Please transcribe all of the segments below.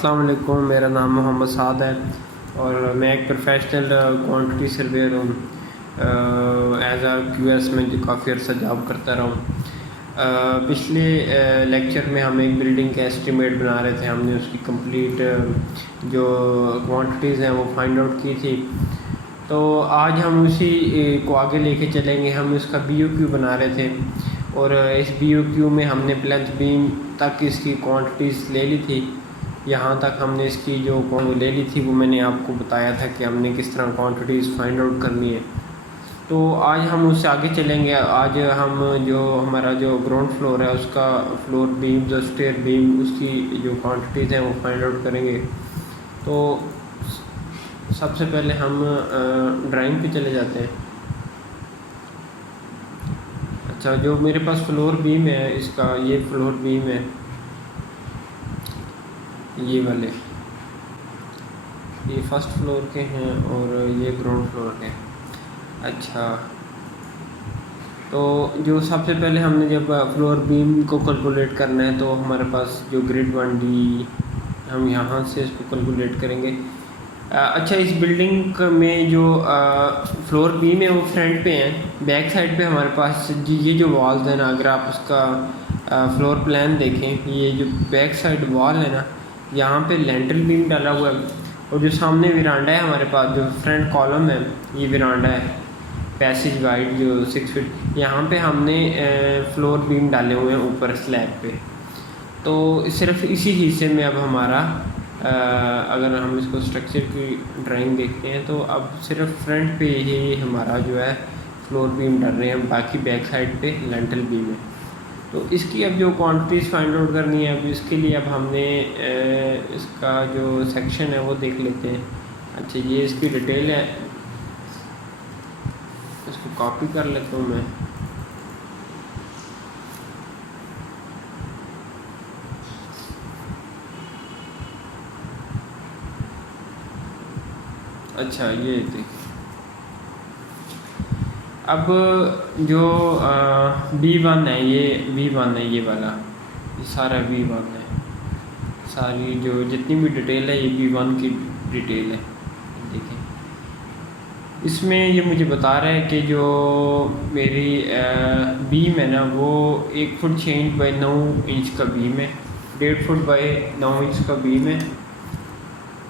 अस्सलाम वालेकुम। मेरा नाम मोहम्मद साद है और मैं एक प्रोफेशनल क्वांटिटी सर्वेयर हूँ। एज आ QS में जो काफ़ी अर्सा जॉब करता रहा हूँ। पिछले लेक्चर में हम एक बिल्डिंग का एस्टीमेट बना रहे थे। हमने उसकी कंप्लीट जो क्वांटिटीज़ हैं वो फाइंड आउट की थी। तो आज हम उसी को आगे लेके चलेंगे। हम इसका BOQ बना रहे थे और इस BOQ में हमने प्लेंथ बीम तक इसकी क्वांटिटीज़ ले ली थी। यहाँ तक हमने इसकी जो ले ली थी वो मैंने आपको बताया था कि हमने किस तरह क्वांटिटीज़ फाइंड आउट करनी है। तो आज हम उससे आगे चलेंगे। आज हम जो हमारा जो ग्राउंड फ्लोर है उसका फ्लोर बीम जो स्टेयर बीम उसकी जो क्वांटिटीज़ हैं वो फाइंड आउट करेंगे। तो सबसे पहले हम ड्राइंग पे चले जाते हैं। अच्छा, जो मेरे पास फ्लोर बीम है इसका, ये फ्लोर बीम है, ये वाले, ये फर्स्ट फ्लोर के हैं और ये ग्राउंड फ्लोर के। अच्छा, तो जो सबसे पहले हमने जब फ्लोर बीम को कैलकुलेट करना है तो हमारे पास जो ग्रिड 1D हम यहाँ से इसको कैलकुलेट करेंगे। अच्छा, इस बिल्डिंग में जो फ्लोर बीम है वो फ्रंट पे है। बैक साइड पे हमारे पास ये जो वॉल्स है ना, अगर आप उसका फ्लोर प्लान देखें, ये जो बैक साइड वॉल है ना, यहाँ पे लेंटल बीम डाला हुआ है और जो सामने विरांडा है हमारे पास, जो फ्रंट कॉलम है, ये विरांडा है पैसेज वाइड जो 6 फीट, यहाँ पे हमने फ्लोर बीम डाले हुए हैं ऊपर स्लैब पे। तो सिर्फ इसी हिस्से में अब हमारा अगर हम इसको स्ट्रक्चर की ड्राइंग देखते हैं तो अब सिर्फ फ्रंट पे ही हमारा जो है फ्लोर बीम डाल रहे हैं, बाकी बैक साइड पे लेंटल बीम है। तो इसकी अब जो क्वांटिटीज़ फाइंड आउट करनी है, अब इसके लिए अब हमने इसका जो सेक्शन है वो देख लेते हैं। अच्छा, ये इसकी डिटेल है, इसको कॉपी कर लेता हूँ मैं। अच्छा, ये देखिए, अब जो B1 है, ये B1 है, ये वाला, ये सारा B1 है। सारी जो जितनी भी डिटेल है ये B1 की डिटेल है। देखें, इसमें ये मुझे बता रहा है कि जो मेरी बीम है ना वो 1 फुट 6 इंच बाई 9 इंच का बीम है, 1.5 फुट बाई 9 इंच का बीम है।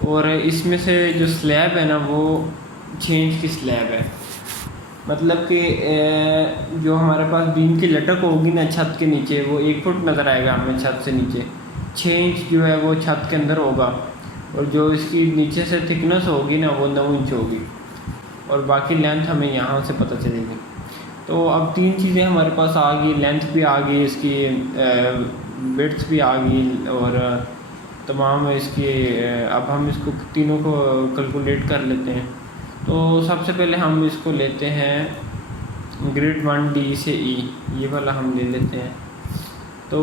और इसमें से जो स्लैब है ना वो 6 इंच की स्लैब है। मतलब कि जो हमारे पास बीम की लटक होगी ना छत के नीचे, वो 1 फुट नज़र आएगा हमें छत से नीचे। 6 इंच जो है वो छत के अंदर होगा और जो इसकी नीचे से थिकनेस होगी ना वो 9 इंच होगी और बाकी लेंथ हमें यहाँ से पता चलेगी। तो अब 3 चीज़ें हमारे पास आ गई, लेंथ भी आ गई, इसकी विड्थ भी आ गई और तमाम इसकी अब हम इसको तीनों को कैलकुलेट कर लेते हैं। तो सबसे पहले हम इसको लेते हैं ग्रिड 1D से E, ये वाला हम ले लेते हैं। तो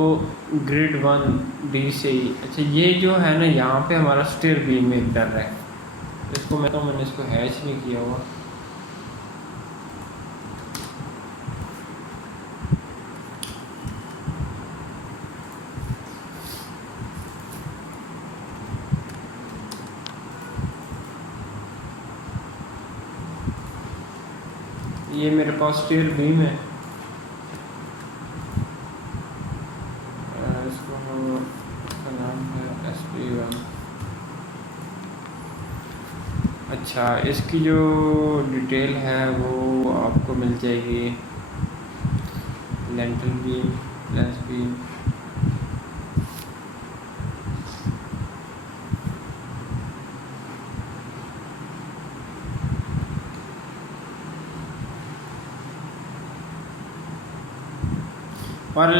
ग्रिड 1D से E, अच्छा, ये जो है ना यहाँ पे हमारा स्टेयर बीम में डर रहा है, इसको मैंने इसको हैच नहीं किया हुआ। ये मेरे पास स्टेयर बीम है, इसका नाम है SP1। अच्छा, इसकी जो डिटेल है वो आपको मिल जाएगी, लेंटल बीम, प्लस बीम, और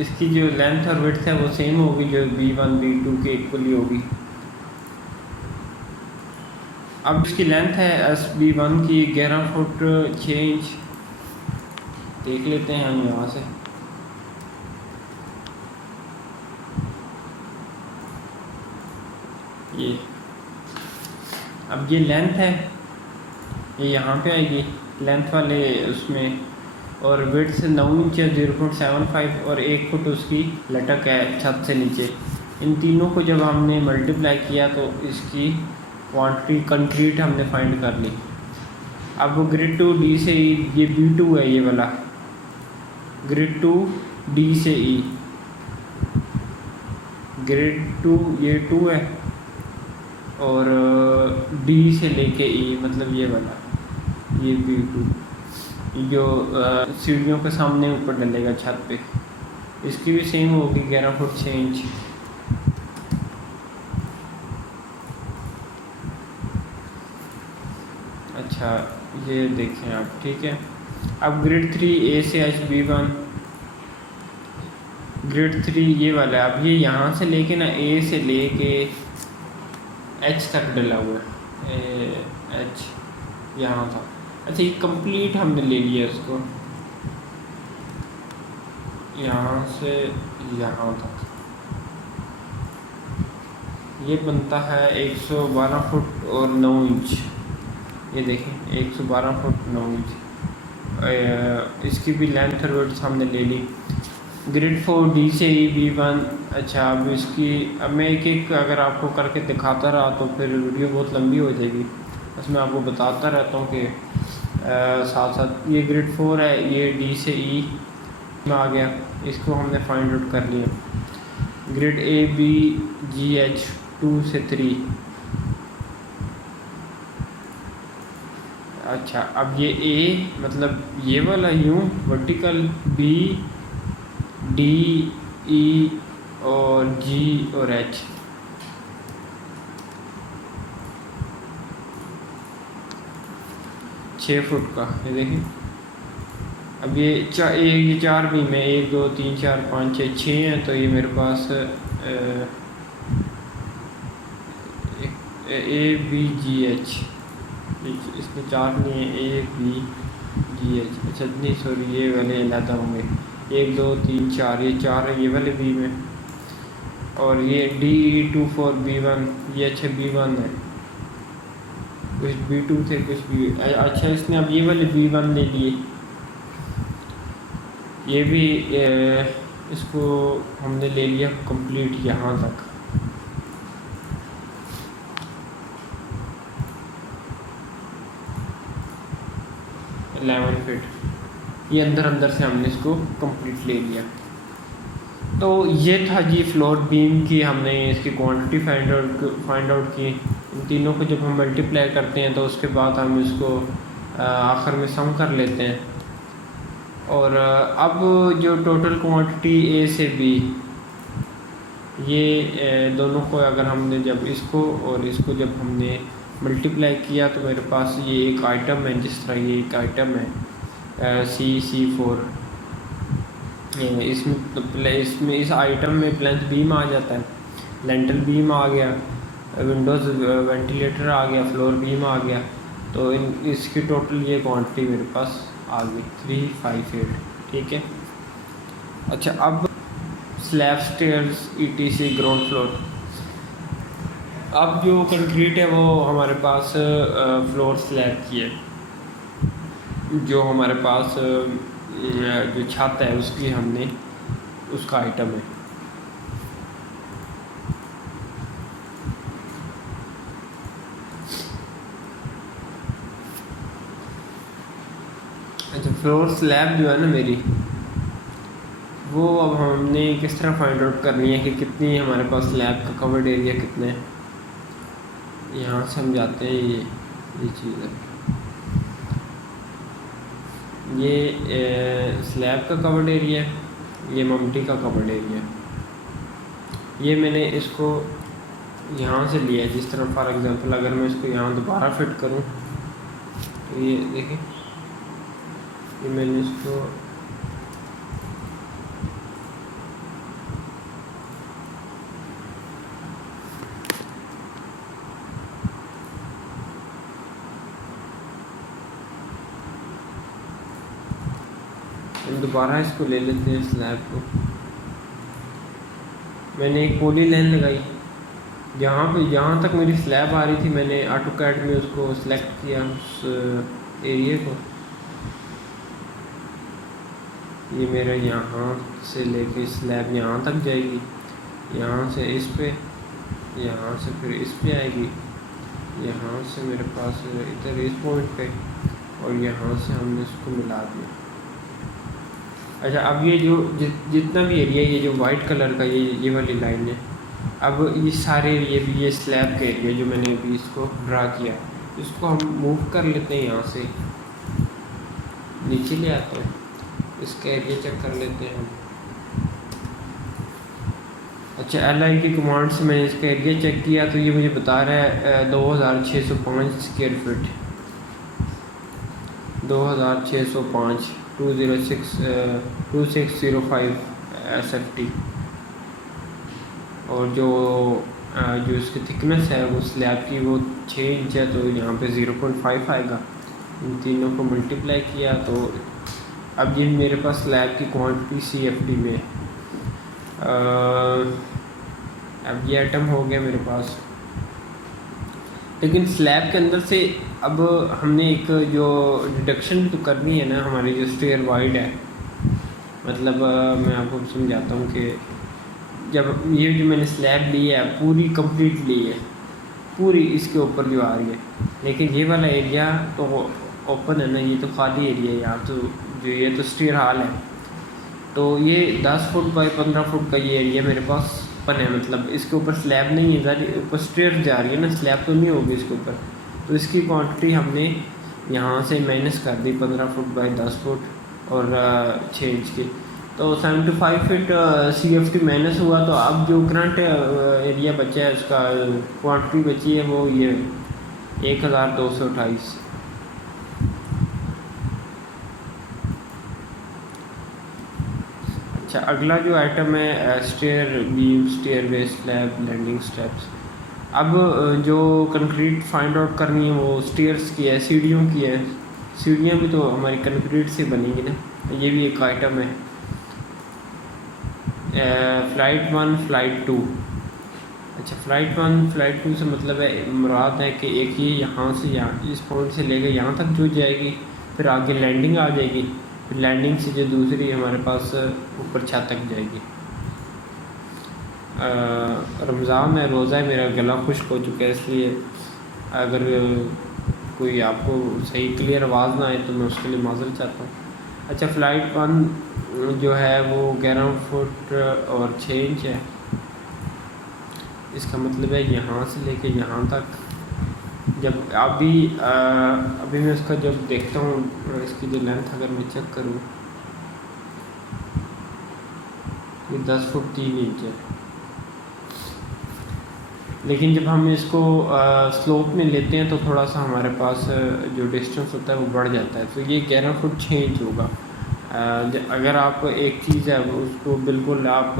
इसकी जो लेंथ और विड्थ है वो सेम होगी, जो B1 B2 के इक्वली होगी। अब इसकी लेंथ है SB1 की 11 फुट 6 इंच। देख लेते हैं हम यहाँ से। ये अब ये लेंथ है, ये यहाँ पे आएगी लेंथ वाले उसमें, और विड्थ से 9 इंच 0.75 और 1 फुट उसकी लटक है छत से नीचे। इन तीनों को जब हमने मल्टीप्लाई किया तो इसकी क्वांटिटी कंक्रीट हमने फाइंड कर ली। अब ग्रिड टू डी से ई, ये B2 है ये वाला, ग्रिड टू डी से ई, ग्रिड टू ये 2 है और डी से लेके ई मतलब ये वाला, ये B2 जो सीढ़ियों के सामने ऊपर डलेगा छत पे, इसकी भी सेम होगी 11 फुट 6 इंच। अच्छा ये देखें आप, ठीक है। अब ग्रिड 3 ए से एच B1, ग्रिड 3 ये वाला है। अब ये यहाँ से लेके ना ए से लेके एच तक डला हुआ है, एच यहाँ था। अच्छा ये कंप्लीट हमने ले लिया इसको, यहाँ से यहाँ तक ये बनता है 112 फुट और 9 इंच। ये देखें 112 फुट 9 इंच, इसकी भी लेंथ और विड्थ हमने ले ली। ग्रिड 4 डी से ई B1। अच्छा अब इसकी, अब मैं एक एक अगर आपको करके दिखाता रहा तो फिर वीडियो बहुत लंबी हो जाएगी, बस मैं आपको बताता रहता हूँ कि साथ साथ। ये ग्रिड 4 है, ये डी से ई में आ गया, इसको हमने फाइंड आउट कर लिया। ग्रिड ABGH 2 से 3। अच्छा अब ये ए मतलब ये वाला यूँ वर्टिकल, B D E और G और H, छः फुट का। ये देखिए अब ये ये 4 बीम है, 1 2 3 4 5 6 6 हैं, तो ये मेरे पास ABGH, इसमें 4 नहीं है, ABGH। अच्छा नहीं सॉरी, ये वाले अलहदा होंगे, 1 2 3 4, ये 4 है, ये वाले बीम है। और ये DE24 B1, ये अच्छा B1 है, कुछ B2 थे कुछ B। अच्छा इसने अब ये वाले B1 ले लिए, ये भी इसको हमने ले लिया कंप्लीट यहाँ तक। फीट ये अंदर से हमने इसको कंप्लीट ले लिया। तो ये था जी फ्लोर बीम की, हमने इसकी क्वांटिटी फाइंड आउट की। इन तीनों को जब हम मल्टीप्लाई करते हैं तो उसके बाद हम इसको आखिर में सम कर लेते हैं। और अब जो टोटल क्वांटिटी ए से बी, ये दोनों को अगर हमने जब इसको और इसको जब हमने मल्टीप्लाई किया तो मेरे पास ये एक आइटम है, जिस तरह ये एक आइटम है C4, इसमें इस आइटम में प्लेंथ बीम आ जाता है, लेंटल बीम आ गया, विंडोज़ वेंटिलेटर आ गया, फ्लोर बीम आ गया। तो इसकी टोटल ये क्वांटिटी मेरे पास आ गई 358, ठीक है। अच्छा अब slab stairs ETC ground floor. अब जो कंक्रीट है वो हमारे पास फ्लोर स्लैब की है, जो हमारे पास जो छत है उसकी हमने उसका आइटम है। अच्छा फ्लोर स्लैब जो है ना मेरी, वो अब हमने किस तरह फाइंड आउट करनी है कि कितनी हमारे पास स्लैब का कवर्ड एरिया कितना है। यहाँ से हम जाते हैं, ये चीज़ है, ये स्लैब का कवर्ड एरिया है, ये ममटी का कवर्ड एरिया है। ये मैंने इसको यहाँ से लिया है, जिस तरह फॉर एग्जांपल अगर मैं इसको यहाँ दोबारा फिट करूँ तो ये देखिए, ये मैंने इसको दोबारा इसको ले लेते हैं स्लैब को। मैंने एक पॉली लाइन लगाई, जहाँ तक मेरी स्लैब आ रही थी मैंने AutoCAD में उसको सिलेक्ट किया, उस एरिया को। ये मेरा यहाँ से लेके स्लैब यहाँ तक जाएगी, यहाँ से इस पे, यहाँ से फिर इस पे आएगी, यहाँ से मेरे पास इधर इस पॉइंट पे, और यहाँ से हमने इसको मिला दिया। अच्छा, अब ये जो जितना भी एरिया, ये जो वाइट कलर का ये वाली लाइन है, अब ये सारे एरिए भी, ये स्लैब का एरिया जो मैंने अभी इसको ड्रा किया, इसको हम मूव कर लेते हैं, यहाँ से नीचे ले आते हैं, इसका एरिया चेक कर लेते हैं हम। अच्छा, LI की कमांड से मैंने इसका एरिया चेक किया तो ये मुझे बता रहा है 2605 स्क्वायर फीट, 2605, 2605 SFT। और जो इसकी थिकनेस है वो स्लैब की वो 6 इंच है, तो यहाँ पे 0.5 आएगा। इन तीनों को मल्टीप्लाई किया तो अब ये मेरे पास स्लैब की क्वांटिटी CFD में अब ये आइटम हो गया मेरे पास। लेकिन स्लैब के अंदर से अब हमने एक जो डिडक्शन तो करनी है ना, हमारी जो स्टेयर वाइड है, मतलब मैं आपको समझाता हूँ कि जब ये जो मैंने स्लैब ली है पूरी कंप्लीट ली है, पूरी इसके ऊपर जो आ रही है, लेकिन ये वाला एरिया तो ओपन है ना, ये तो खाली एरिया है यहाँ, तो जो ये तो स्टेयर हॉल है, तो ये 10 फुट बाई 15 फुट का ये एरिया मेरे पास ओपन है, मतलब इसके ऊपर स्लैब नहीं है, ऊपर स्टेयर जा रही है ना, स्लैब तो नहीं होगी इसके ऊपर, तो इसकी क्वांटिटी हमने यहाँ से माइनस कर दी 15 फुट बाई 10 फुट और 6 इंच की, तो 75 फीट CFT माइनस हुआ। तो अब जो करंट एरिया बचा है, उसका क्वांटिटी बची है वो ये 1228। अच्छा, अगला जो आइटम है stair beam, stair base, slab, landing steps. अब जो कंक्रीट फाइंड आउट करनी है वो स्टेयर्स की है, सीढ़ियों की है। सीढ़ियाँ भी तो हमारी कंक्रीट से बनेंगी ना, ये भी एक आइटम है। Flight 1, flight 2। अच्छा, फ्लाइट 1, फ्लाइट 2 से मतलब है, मुराद है कि एक ये यहाँ से यहाँ इस पॉइंट से लेकर यहाँ तक जो जाएगी, फिर आगे लैंडिंग आ जाएगी, फिर लैंडिंग से जो दूसरी हमारे पास ऊपर छत तक जाएगी। रमज़ान है, रोज़ा है, मेरा गला खुश्क हो चुका है, इसलिए अगर कोई आपको सही क्लियर आवाज़ ना आए तो मैं उसके लिए माज़रत चाहता हूँ। अच्छा, फ्लाइट 1 जो है वो 11 फुट और 6 इंच है। इसका मतलब है यहाँ से लेके यहाँ तक, जब अभी मैं इसका जब देखता हूँ, इसकी जो लेंथ अगर मैं चेक करूँ, ये 10 फुट 3 इंच है, लेकिन जब हम इसको स्लोप में लेते हैं तो थोड़ा सा हमारे पास जो डिस्टेंस होता है वो बढ़ जाता है, तो ये 11 फुट 6 इंच होगा। अगर आप एक चीज़ है उसको बिल्कुल आप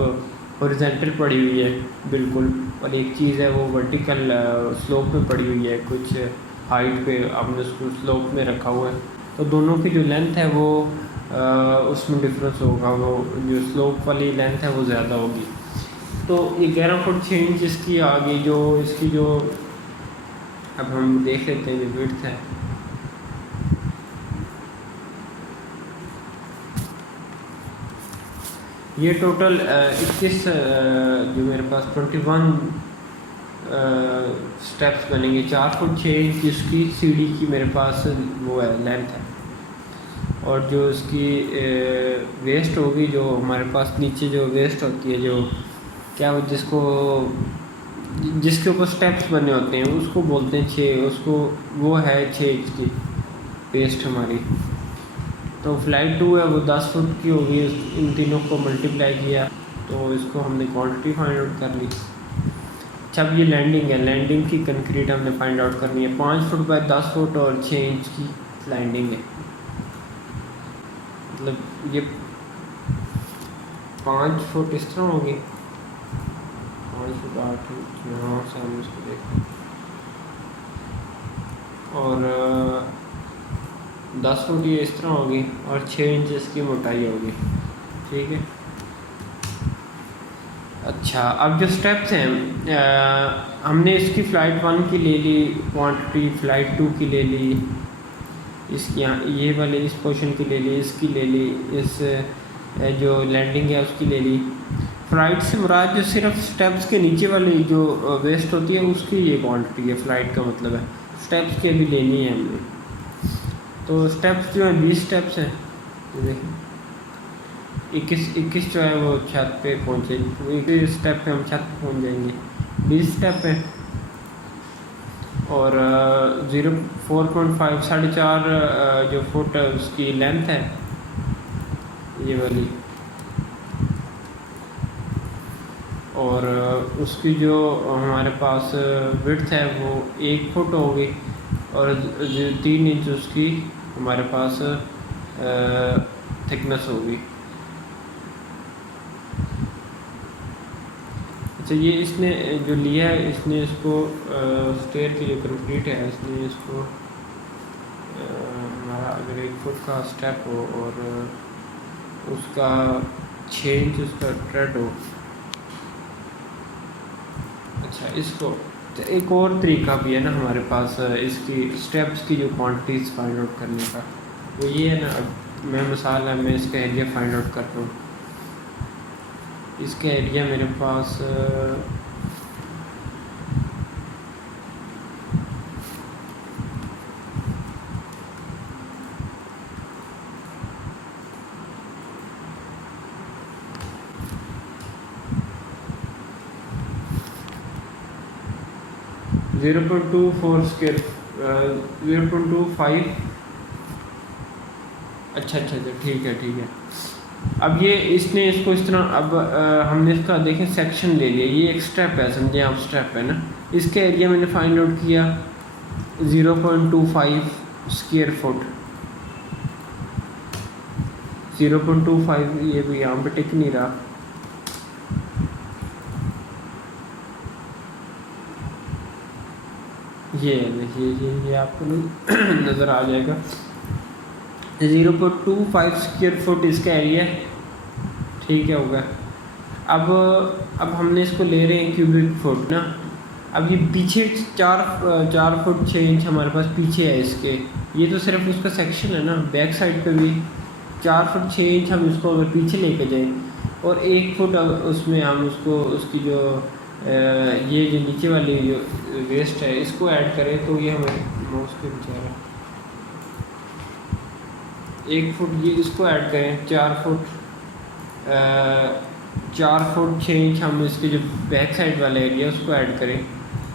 हॉरिजॉन्टल पड़ी हुई है बिल्कुल, और एक चीज़ है वो वर्टिकल स्लोप पे पड़ी हुई है, कुछ हाइट पे आपने उसको स्लोप में रखा हुआ है, तो दोनों की जो लेंथ है वो उसमें डिफरेंस होगा, वो जो स्लोप वाली लेंथ है वो ज़्यादा होगी। तो ये 11 फुट 6 इंच इसकी आ गई। जो इसकी जो अब हम देख लेते हैं जो विड्थ है, ये टोटल 21 जो मेरे पास 21 स्टेप्स बनेंगे। 4 फुट 6 इंच इसकी सीढ़ी की मेरे पास वो है लेंथ है, और जो इसकी वेस्ट होगी, जो हमारे पास नीचे जो वेस्ट होती है, जो क्या वो जिसके ऊपर स्टेप्स बने होते हैं उसको बोलते हैं 6, उसको वो है 6 इंच की वेस्ट हमारी। तो फ्लाइट 2 है वो 10 फुट की होगी, इन तीनों को मल्टीप्लाई किया तो इसको हमने क्वांटिटी फाइंड आउट कर ली। अच्छा, अब ये लैंडिंग है, लैंडिंग की कंक्रीट हमने फाइंड आउट करनी है। 5 फुट बाय 10 फुट और 6 इंच की लैंडिंग है, मतलब ये 5 फुट इस तरह होगी, 5 फुट 8 इंच यहाँ से हम इसको देखें, और 10 फुट ये इस तरह होगी, और 6 इंच इसकी मोटाई होगी। ठीक है। अच्छा, अब जो स्टेप्स हैं हमने इसकी फ़्लाइट 1 की ले ली क्वांटिटी, फ़्लाइट 2 की ले ली, इसकी यहाँ ये वाले इस पोर्शन की ले ली, इसकी ले ली, इस जो लैंडिंग है उसकी ले ली। फ्लाइट से मुराद जो सिर्फ स्टेप्स के नीचे वाली जो वेस्ट होती है उसकी ये क्वांटिटी है, फ्लाइट का मतलब है। स्टेप्स की अभी लेनी है हमने। तो स्टेप्स जो हैं 20 स्टेप्स हैं, ये देखिए 21 जो है वो छत पे पहुँचे, 21 स्टेप पे हम छत पे पहुँच जाएंगे। 20 स्टेप है और 4.5 4.5 जो फुट है उसकी लेंथ है ये वाली, और उसकी जो हमारे पास विड्थ है वो 1 फुट होगी और 3 इंच उसकी हमारे पास थिकनेस होगी। अच्छा, ये इसने जो लिया है, इसने इसको स्टेयर की जो कंक्रीट है इसने इसको हमारा अगर 1 फुट का स्टेप हो और उसका 6 इंच उसका ट्रेड हो। अच्छा, इसको तो एक और तरीका भी है ना हमारे पास इसकी स्टेप्स की जो क्वांटिटीज फाइंड आउट करने का, वो ये है ना। अब मैं मिसाल है, मैं इसका एरिया फाइंड आउट करता हूँ। इसका एरिया मेरे पास 0.24 स्क्वायर 0.25। अच्छा, ठीक है। अब ये इसने इसको इस तरह, अब हमने इसका देखें सेक्शन ले लिया, ये एक स्टेप है, समझे आप, स्टेप है ना। इसका एरिया मैंने फाइंड आउट किया 0.25 स्क्वायर फुट। 0.25 ये भी यहाँ पे टिक नहीं रहा। ये देखिए, ये आपको नज़र आ जाएगा। 0.25 स्क्वायर फुट इसका एरिया, ठीक है, होगा। अब हमने इसको ले रहे हैं क्यूबिक फुट ना। अब ये पीछे 4 फुट 6 इंच हमारे पास पीछे है इसके, ये तो सिर्फ उसका सेक्शन है ना। बैक साइड पे भी 4 फुट 6 इंच हम इसको अगर पीछे लेके जाएं और 1 फुट उसमें हम उसको उसकी जो ये जो नीचे वाली जो वेस्ट है इसको ऐड करें, तो ये हमें माउस के बेचारा 1 फुट ये इसको ऐड करें, 4 फुट 6 इंच हम इसके जो बैक साइड वाला एरिया उसको ऐड करें,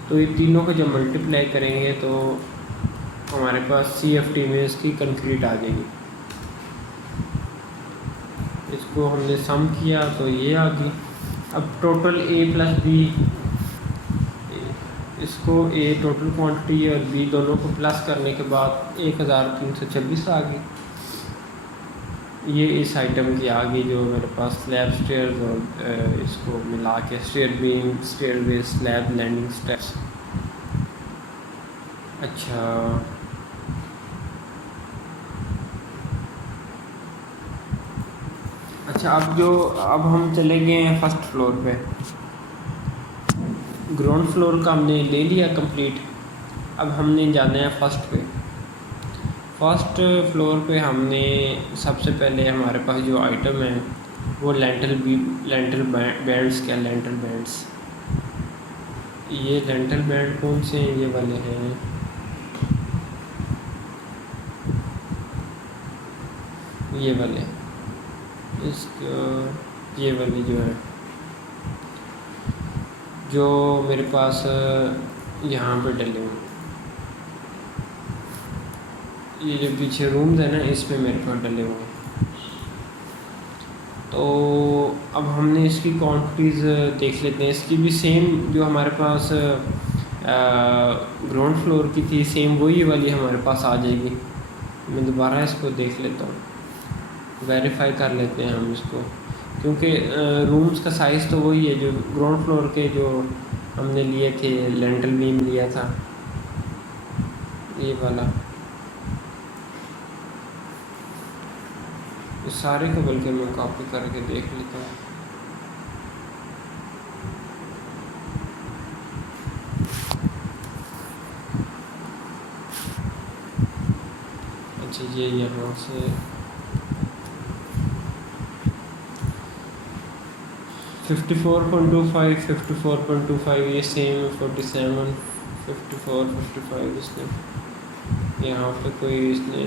तो ये तीनों को जब मल्टीप्लाई करेंगे तो हमारे पास CFT में इसकी कंक्रीट आ जाएगी। इसको हमने सम किया तो ये आ गई। अब टोटल A + B, इसको A टोटल क्वांटिटी और B दोनों को प्लस करने के बाद 1326 आ गई। ये इस आइटम की आ गई जो मेरे पास स्लैब स्टेयर्स और इसको मिला के stair beam, stair base, slab, landing steps. अच्छा, अब हम चले गए हैं फर्स्ट फ्लोर पे। ग्राउंड फ्लोर का हमने ले लिया कंप्लीट। अब हमने जाना है फर्स्ट पे। फर्स्ट फ्लोर पे हमने सबसे पहले हमारे पास जो आइटम है वो लेंटल बैंड्स क्या, लेंटल बैंड्स। ये लेंटल बैंड कौन से हैं? ये वाले हैं, ये वाले, ये वाले जो है, जो मेरे पास यहाँ पे डले हुए, ये जो पीछे रूम्स है ना इसमें मेरे पास डले हुए हैं। तो अब हमने इसकी क्वांटिटीज़ देख लेते हैं। इसकी भी सेम जो हमारे पास ग्राउंड फ्लोर की थी, सेम वही वाली हमारे पास आ जाएगी। मैं दोबारा इसको देख लेता हूँ, वेरीफाई कर लेते हैं हम इसको, क्योंकि रूम्स का साइज़ तो वही है जो ग्राउंड फ्लोर के जो हमने लिए थे, लेंटल बीम लिया था ये वाला। इस सारे को बल्कि मैं कॉपी करके देख लेता हूँ। अच्छा, ये यहाँ से 54.25 54.25 ये सेम 47 54 55 इसने यहाँ पे कोई इसने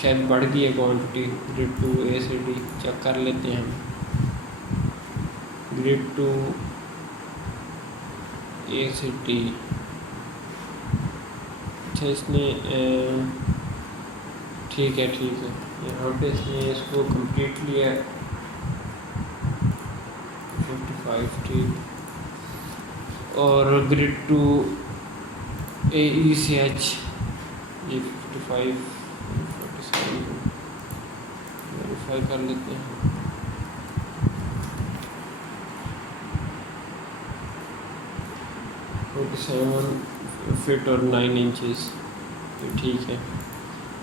शायद बढ़ गई है क्वांटिटी। ग्रिड 2 ए से डी चेक कर लेते हैं हम। ग्रिड 2 ए से डी, अच्छा इसने ठीक है यहाँ पे इसने इसको कंप्लीट लिया है 55 ठीक। और ग्रिड 2 ए ई सी एच ये 55 47 वेरीफाई कर लेते हैं। फिट और 9 इंचेस ठीक है।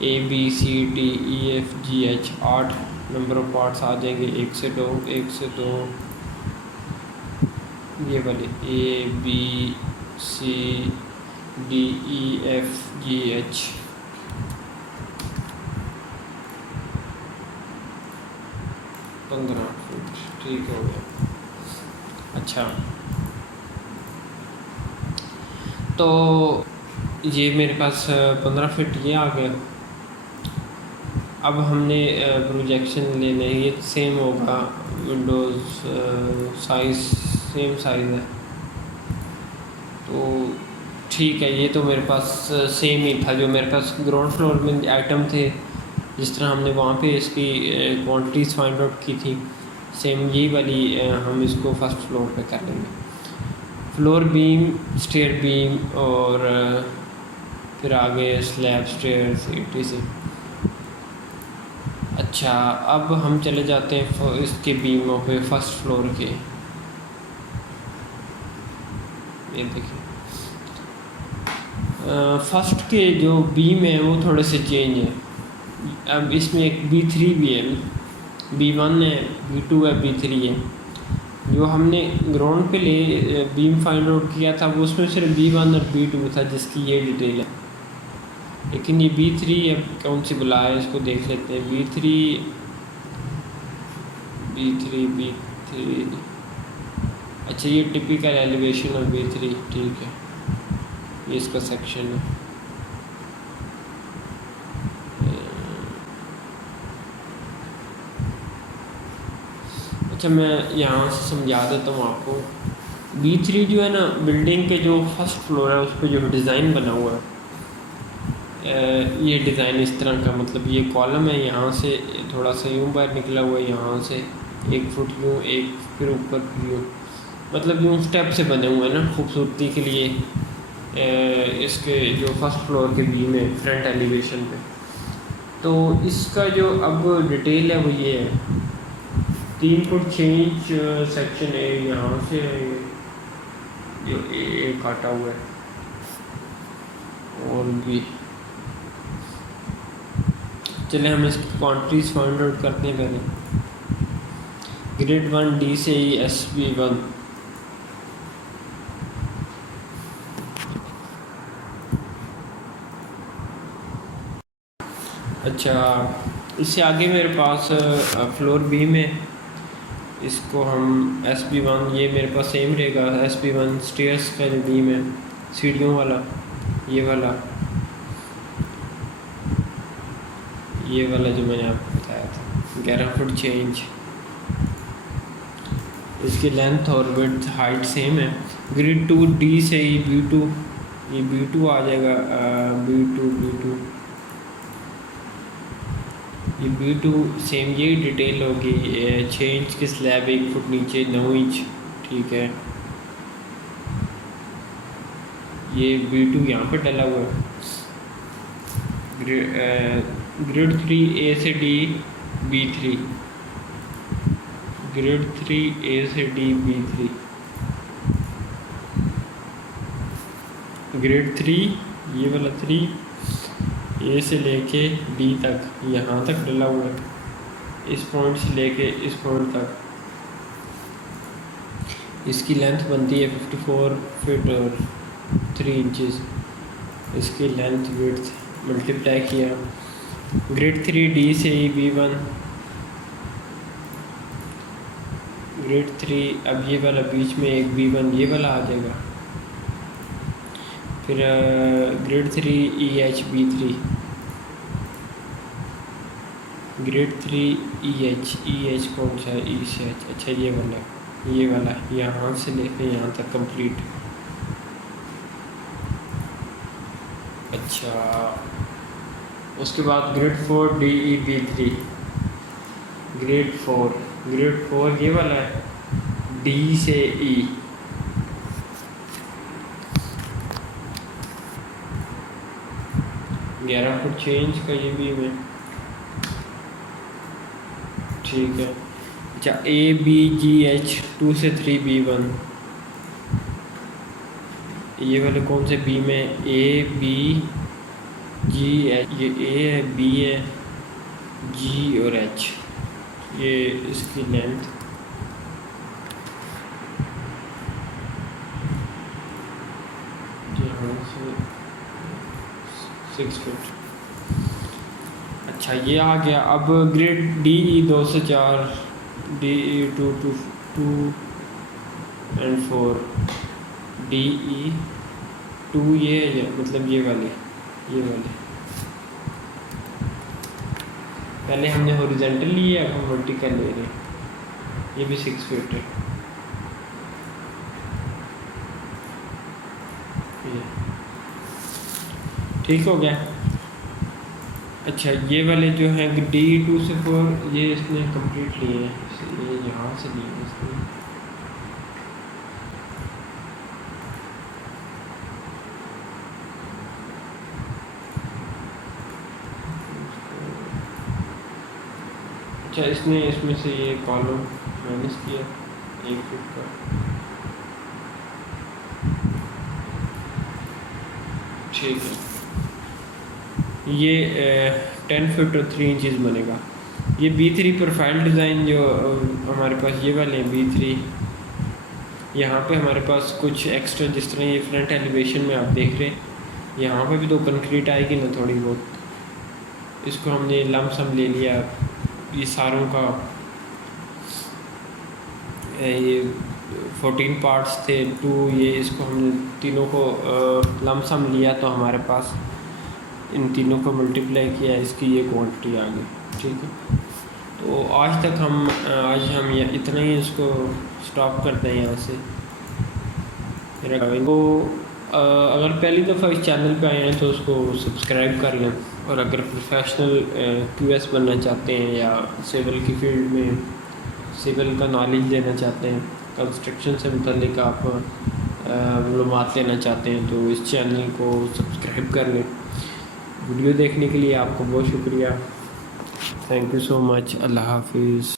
A B C D E F G H 8 number of parts आ जाएंगे, 1 से 2 ये वाले A B C D E F G H. Feet ठीक हो गया। अच्छा तो ये मेरे पास 15 फीट ये आ गया। अब हमने प्रोजेक्शन लेने, ये सेम होगा विंडोज़ साइज़ सेम साइज़ है तो ठीक है। ये तो मेरे पास सेम ही था जो मेरे पास ग्राउंड फ्लोर में आइटम थे, जिस तरह हमने वहाँ पे इसकी क्वांटिटीज़ फाइंड आउट की थी, सेम यही वाली हम इसको फर्स्ट फ्लोर पे कर लेंगे। फ्लोर बीम, स्टेयर बीम और फिर आगे स्लैब स्टेयर्स etc। अच्छा अब हम चले जाते हैं इसके बीमों पे फर्स्ट फ्लोर के। ये देखिए फर्स्ट के जो बीम है वो थोड़े से चेंज है। अब इसमें एक B3 भी है, B1 है, B2 है, B3 है। जो हमने ग्राउंड पे ले बीम फाइंड आउट किया था वो उसमें सिर्फ B1 और B2 था जिसकी ये डिटेल है, लेकिन ये B3 अब कौन सी बुला है इसको देख लेते हैं। B3 अच्छा ये टिपिकल एलिवेशन ऑफ B3 ठीक है, ये इसका सेक्शन है। अच्छा मैं यहाँ से समझा देता हूँ आपको। B3 जो है ना, बिल्डिंग के जो फर्स्ट फ्लोर है उस पर जो डिज़ाइन बना हुआ है, ये डिज़ाइन इस तरह का, मतलब ये कॉलम है, यहाँ से थोड़ा सा यूँ बाहर निकला हुआ है, यहाँ से 1 फुट यूँ, एक फिर ऊपर यूँ, मतलब यूँ स्टेप से बने हुए हैं ना खूबसूरती के लिए। इसके जो फर्स्ट फ्लोर के बीम है फ्रंट एलिवेशन पे, तो इसका जो अब डिटेल है वो ये है। 3 फुट 6 इंच सेक्शन है, यहाँ से जो ए काटा हुआ है और भी। चले हम इसकी क्वांटिटीज फाइंड आउट करते हैं पहले। ग्रेड 1 डी से ही SB1 अच्छा इससे आगे मेरे पास फ्लोर बीम है, इसको हम SB1 ये मेरे पास सेम रहेगा। SB1 स्टेयर्स का जो बीम है सीढ़ियों वाला, ये वाला जो मैंने आपको बताया था 11 फुट 6 इंच, इसकी लेंथ और विड्थ हाइट सेम है। ग्रिड 2 डी से ही B2 ये B2 आ जाएगा। B2 ये B2 सेम यही डिटेल होगी। 6 इंच की स्लैब 1 फुट नीचे 9 इंच ठीक है। ये B2 यहाँ पर डला हुआ है। ग्रिड 3 A से D B3, ग्रिड 3 A से D B3, ग्रिड 3 ये वाला 3 A से लेके D तक यहाँ तक डला हुआ है, इस पॉइंट से लेके इस पॉइंट तक। इसकी लेंथ बनती है 54 फीट और 3 इंचेस। इसकी लेंथ विड्थ मल्टीप्लाई किया। ग्रिड 3 D से ही B1, ग्रेड 3 अब ये वाला बीच में एक B1 ये वाला आ जाएगा। फिर grade 3 EH B3, grade 3 EH कौन सा है, E से H, अच्छा ये वाला यहाँ से लेके यहाँ तक कंप्लीट। अच्छा उसके बाद ग्रेड 4 DE B3, ग्रेड 4 ये वाला है D से E, ग्यारह फुट चेंज का ये भी में ठीक है। अच्छा ABGH 2 से 3 B1, ये वाले कौन से B में, ABGH, ये A है, B है, G और H, ये इसकी लेंथ यहाँ से 6 फुट। अच्छा ये आ गया। अब ग्रेड DE 2 से 4, DE 2 to 2 and 4, DE 2 ये मतलब ये वाले पहले हमने हॉरिजॉन्टल लिए, अब हम वर्टिकल ले रहे हैं। ये भी 6 फीट है। ये ठीक हो गया। अच्छा ये वाले जो हैं DE 2 से 4 ये इसने कंप्लीट लिए हैं, इसलिए यहाँ से लिए हैं इसने। अच्छा इसमें से ये कॉलम माइनस किया 1 फुट का, ठीक है। ये 10 फुट और 3 इंचज़ बनेगा। ये B3 प्रोफाइल डिज़ाइन जो हमारे पास ये वाले हैं B3, यहाँ पे हमारे पास कुछ एक्स्ट्रा, जिस तरह ये फ्रंट एलिवेशन में आप देख रहे हैं, यहाँ पे भी तो कंक्रीट आएगी ना थोड़ी बहुत, इसको हमने लमसम ले लिया। ये सारों का ये 14 पार्ट्स थे 2, ये इसको हमने तीनों को लमसम लिया, तो हमारे पास इन तीनों को मल्टीप्लाई किया, इसकी ये क्वांटिटी आ गई, ठीक है। तो आज हम ये इतना ही इसको स्टॉप करते हैं यहाँ से। तो अगर पहली दफ़ा इस चैनल पे आए हैं तो उसको सब्सक्राइब कर लें, और अगर प्रोफेशनल QS बनना चाहते हैं या सिविल की फील्ड में सिविल का नॉलेज लेना चाहते हैं, कंस्ट्रक्शन से मुतल्लिक आप मालूमात लेना चाहते हैं, तो इस चैनल को सब्सक्राइब कर लें। वीडियो देखने के लिए आपको बहुत शुक्रिया। Thank you so much. Allah हाफिज़।